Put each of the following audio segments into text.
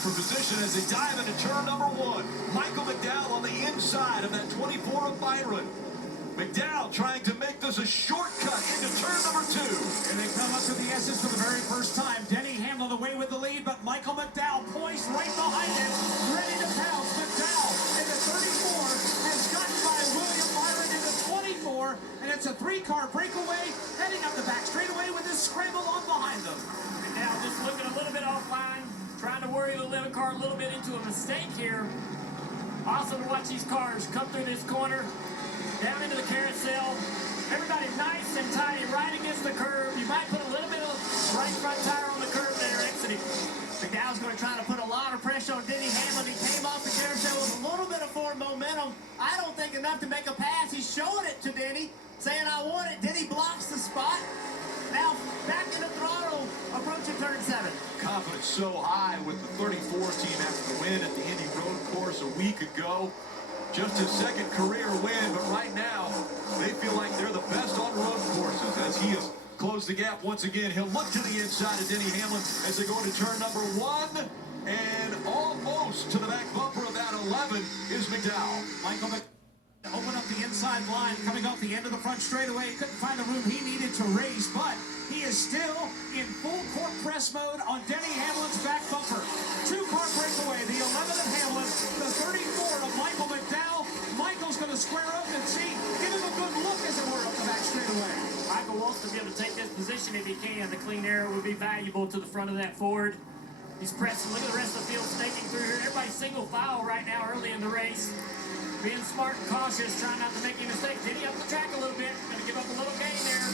for position as they dive into turn number 1. Michael McDowell on the inside of that 24 of Byron. McDowell trying to make this a shortcut into turn number 2. And they come up to the S's for the very first time. Denny Hamlin away with the lead, but Michael McDowell poised right behind him, ready to pounce. McDowell into 34 has gotten by William Byron into 24, and it's a 3-car breakaway heading up the back straightaway with this scramble on behind them. McDowell just looking a little bit offline, trying to worry the little car a little bit into a mistake here. Awesome to watch these cars come through this corner, down into the carousel. Everybody nice and tidy right against the curb. You might put a little bit of right front tire on the curb there exiting. McDowell's going to try to put a lot of pressure on Denny Hamlin. He came off the carousel with a little bit of forward momentum. I don't think enough to make a pass. He's showing it to Denny, saying, I want it. Denny blocks the spot. Now back in the throttle, approaching turn 7. Confidence so high with the 34 team after the win at the Indy Road Course a week ago. Just his second career win, but right now they feel like they're the best on road courses as he has closed the gap once again. He'll look to the inside of Denny Hamlin as they go into turn number 1, and almost to the back bumper of that 11 is McDowell. Michael McDowell open up the inside line, coming off the end of the front straightaway. Couldn't find the room he needed to race, but he is still in full court press mode on Denny Hamlin's back bumper. 2-car breakaway, the 11 of Hamlin, the 34 of Michael McDowell. Michael's going to square up and see, give him a good look as it were up the back straightaway. Michael wants to be able to take this position if he can. The clean air would be valuable to the front of that Ford. He's pressing. Look at the rest of the field snaking through here. Everybody's single file right now early in the race. Being smart and cautious, trying not to make any mistakes. Denny up the track a little bit. Going to give up a little gain there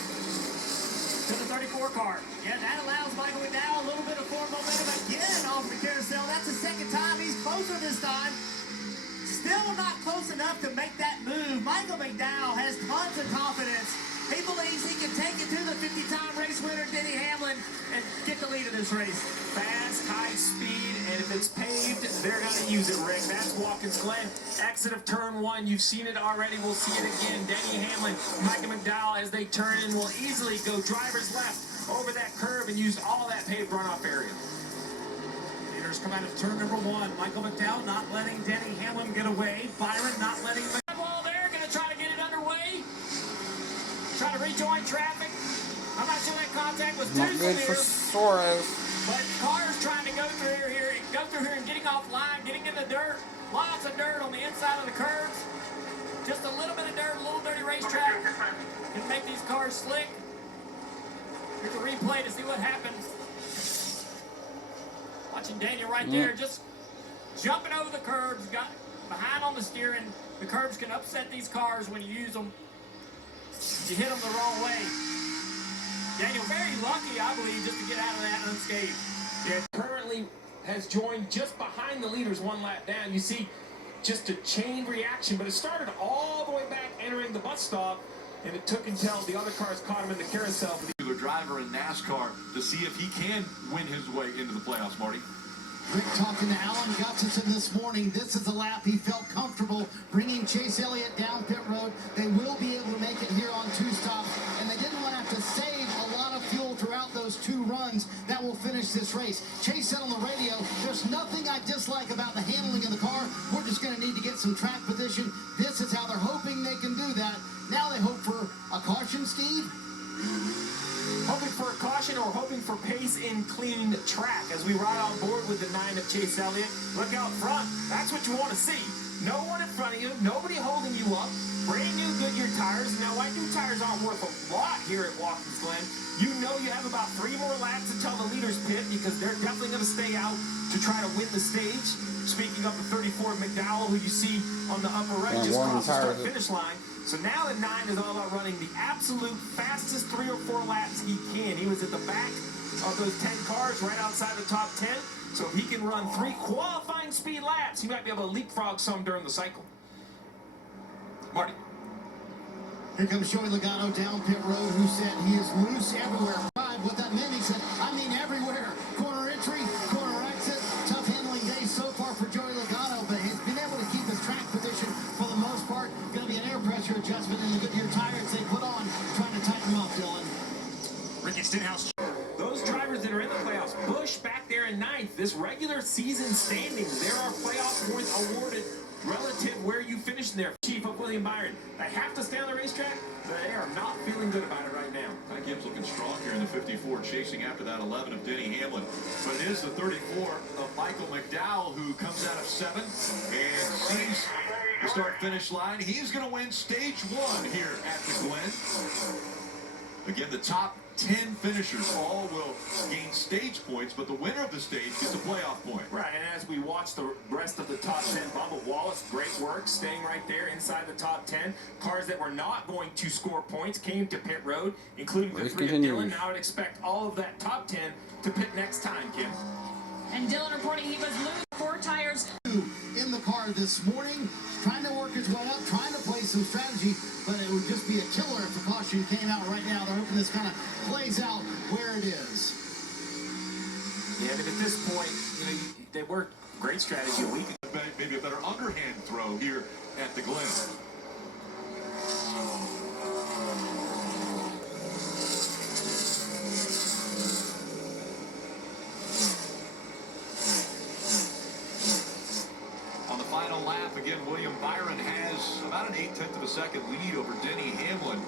to the 34 car. Yeah, that allows Michael McDowell a little bit of forward momentum again off the carousel. That's the second time. He's closer this time. Still not close enough to make that move. Michael McDowell has tons of confidence. He believes he can take it to the 50-time race winner, Denny Hamlin, and get the lead of this race. Fast, high speed, and if it's paved, they're going to use it, Rick. That's Watkins Glen. Exit of turn 1. You've seen it already. We'll see it again. Denny Hamlin, Michael McDowell, as they turn in, will easily go driver's left over that curve and use all that paved runoff area. Leaders come out of turn number 1. Michael McDowell not letting Denny Hamlin get away. Byron not letting Wall there, going to try to get it underway. Try to rejoin traffic. I'm not sure that contact was too severe. But cars trying to go through here and getting off line, getting in the dirt. Lots of dirt on the inside of the curves. Just a little bit of dirt, a little dirty racetrack. Can make these cars slick. Here's a replay to see what happens. Watching Daniel right there, just jumping over the curbs, got behind on the steering. The curbs can upset these cars when you use them. You hit them the wrong way. Daniel, very lucky, I believe, just to get out of that unscathed. Yeah, currently has joined just behind the leaders 1 lap down. You see just a chain reaction, but it started all the way back entering the bus stop, and it took until the other cars caught him in the carousel. A driver in NASCAR to see if he can win his way into the playoffs, Marty. Rick talking to Alan Gustafson this morning. This is the lap he felt comfortable bringing Chase Elliott down pit road. They will be able to make it here on 2 stops, and they didn't want to have to save a lot of fuel throughout those 2 runs that will finish this race. Chase said on the radio, there's nothing I dislike about the handling of the car. We're just going to need to get some track position. This is how they're hoping they can do that. Now they hope for a caution, Steve. Hoping for a caution or hoping for pace in clean track as we ride on board with the 9 of Chase Elliott. Look out front. That's what you want to see. No one in front of you. Nobody holding you up. Brand new Goodyear tires. Now, white new tires aren't worth a lot here at Watkins Glen. You know you have about 3 more laps until the leaders pit because they're definitely going to stay out to try to win the stage. Speaking of the 34 McDowell, who you see on the upper right, just crossed the start-finish line. So now the 9 is all about running the absolute fastest 3 or 4 laps he can. He was at the back of those 10 cars right outside the top 10. So if he can run 3 qualifying speed laps, he might be able to leapfrog some during the cycle. Marty. Here comes Joey Logano down pit road, who said he is loose everywhere. What that meant, he said, I mean everywhere. Corner entry, corner exit. Tough handling day so far for Joey Logano, but he's been able to keep his track position for the most part. Going to be an air pressure adjustment in the Goodyear tires they put on, trying to tighten them up, Dylan. Ricky Stenhouse. Those drivers that are in the playoffs, Busch back there in and 9th. This regular season standings, there are playoff points awarded relative where you finish there. Chief of William Byron, they have to stay on the racetrack. They are not feeling good about it right now. Gibbs looking strong here in the 54, chasing after that 11 of Denny Hamlin. But it is the 34 of Michael McDowell who comes out of 7 and sees the start-finish line. He's going to win stage 1 here at the Glen. Again, the top 10 finishers all will gain stage points, but the winner of the stage gets a playoff point. Right, and as we watch the rest of the top 10, Bubba Wallace, great work, staying right there inside the top 10. Cars that were not going to score points came to pit road, including the 3 of Dylan. Now I would expect all of that top 10 to pit next time, Kim. And Dylan reporting he was losing 4 tires. In the car this morning, trying to work his way up, trying to play some strategy, but it would just be a killer if the caution came out right now. They're hoping this kind of plays out where it is. Yeah, but at this point, they worked great strategy a week ago. Maybe a better underhand throw here at the Glen. Again, William Byron has about an 0.8 of a second lead over Denny Hamlin.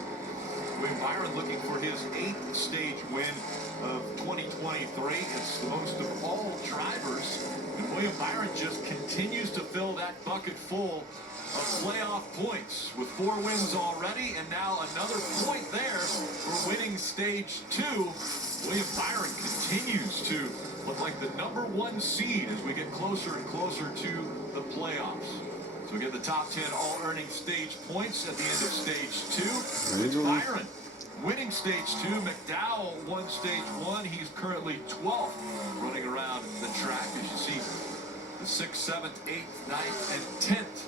William Byron looking for his 8th stage win of 2023. It's the most of all drivers. And William Byron just continues to fill that bucket full of playoff points with 4 wins already, and now another point there for winning stage 2. William Byron continues to look like the #1 seed as we get closer and closer to the playoffs. So we get the top 10 all earning stage points at the end of stage 2. It's Byron winning stage 2. McDowell won stage 1. He's currently 12th running around the track. As you see, the 6th, 7th, 8th, 9th, and 10th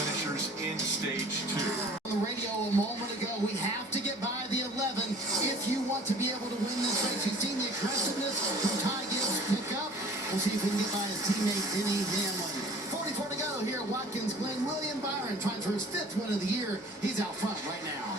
finishers in stage 2. On the radio a moment ago, we have to get by the 11 if you want to be able to win this race. You've seen the aggressiveness from Ty Gibbs pick up. We'll see if we can get by his teammate Denny Hamlin. 44 to go here at Watkins Glen. William Byron trying for his 5th win of the year. He's out front right now.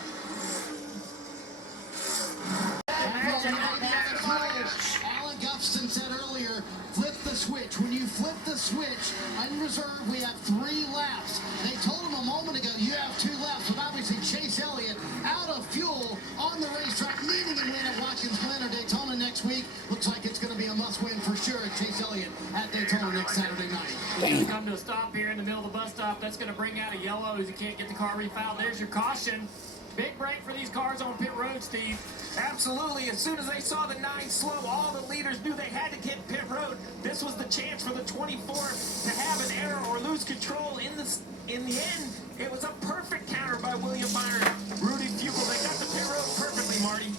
Alan Gufston said earlier, flip the switch. When you flip the switch, unreserved, we have 3 laps. They told him a moment ago, you have 2 laps. But obviously Chase Elliott out of fuel on the racetrack, needing a win at Watkins Glen or Daytona next week. Looks like it's going to be a must-win for sure at Chase Elliott at Daytona next Saturday night. He's going to come to a stop here in the middle of the bus stop. That's going to bring out a yellow as he can't get the car refiled. There's your caution. Big break for these cars on pit road, Steve. Absolutely. As soon as they saw the 9 slow, all the leaders knew they had to get pit road. This was the chance for the 24 to have an error or lose control. In the end, it was a perfect counter by William Byron. Rudy Fugle, they got the pit road perfectly, Marty.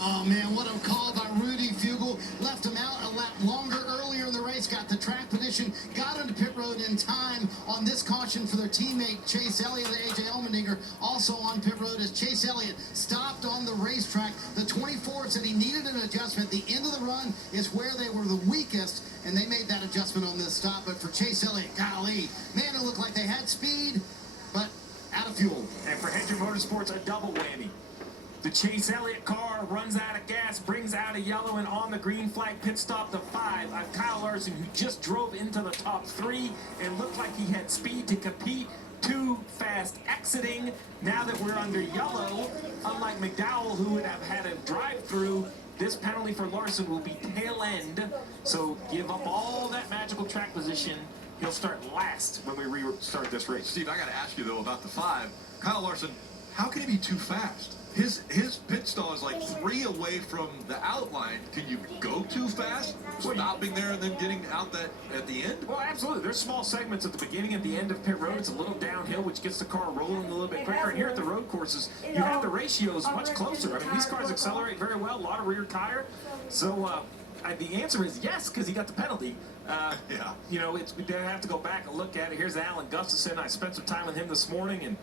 Oh, man, what a call by Rudy Fugle. Left him out a lap longer earlier in the race, got the track position, got into pit road in time on this caution for their teammate Chase Elliott. A.J. Allmendinger also on pit road as Chase Elliott stopped on the racetrack. The 24 said he needed an adjustment. The end of the run is where they were the weakest, and they made that adjustment on this stop. But for Chase Elliott, golly, man, it looked like they had speed, but out of fuel. And for Hendrick Motorsports, a double whammy. The Chase Elliott car runs out of gas, brings out a yellow, and on the green flag pit stop, the 5, Kyle Larson, who just drove into the top 3 and looked like he had speed to compete. Too fast exiting. Now that we're under yellow, unlike McDowell, who would have had a drive-through, this penalty for Larson will be tail end. So give up all that magical track position. He'll start last when we restart this race. Steve, I got to ask you, though, about the 5. Kyle Larson, how can he be too fast? His pit stall is like 3 away from the outline. Can you go too fast? Stopping there and then getting out at the end? Well, absolutely. There's small segments at the beginning and the end of pit road. It's a little downhill, which gets the car rolling a little bit quicker. And here at the road courses, you have the ratios much closer. I mean, these cars accelerate very well, a lot of rear tire. So the answer is yes, because he got the penalty. Yeah. You know, we have to go back and look at it. Here's Alan Gustafson. I spent some time with him this morning, and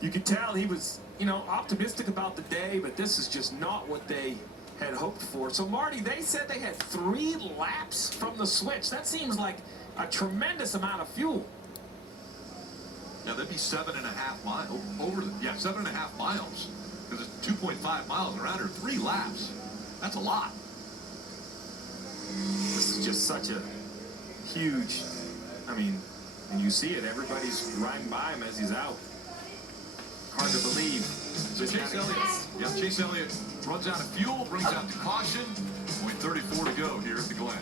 you could tell he was, optimistic about the day, but this is just not what they had hoped for. So, Marty, they said they had 3 laps from the switch. That seems like a tremendous amount of fuel. Yeah, that'd be 7.5 miles. 7.5 miles. Because it's 2.5 miles around her. 3 laps. That's a lot. This is is just such a huge, I mean, and you see it, everybody's riding by him as he's out. Hard to believe. So Chase Elliott runs out of fuel, brings out the caution. Only 34 to go here at the Glen.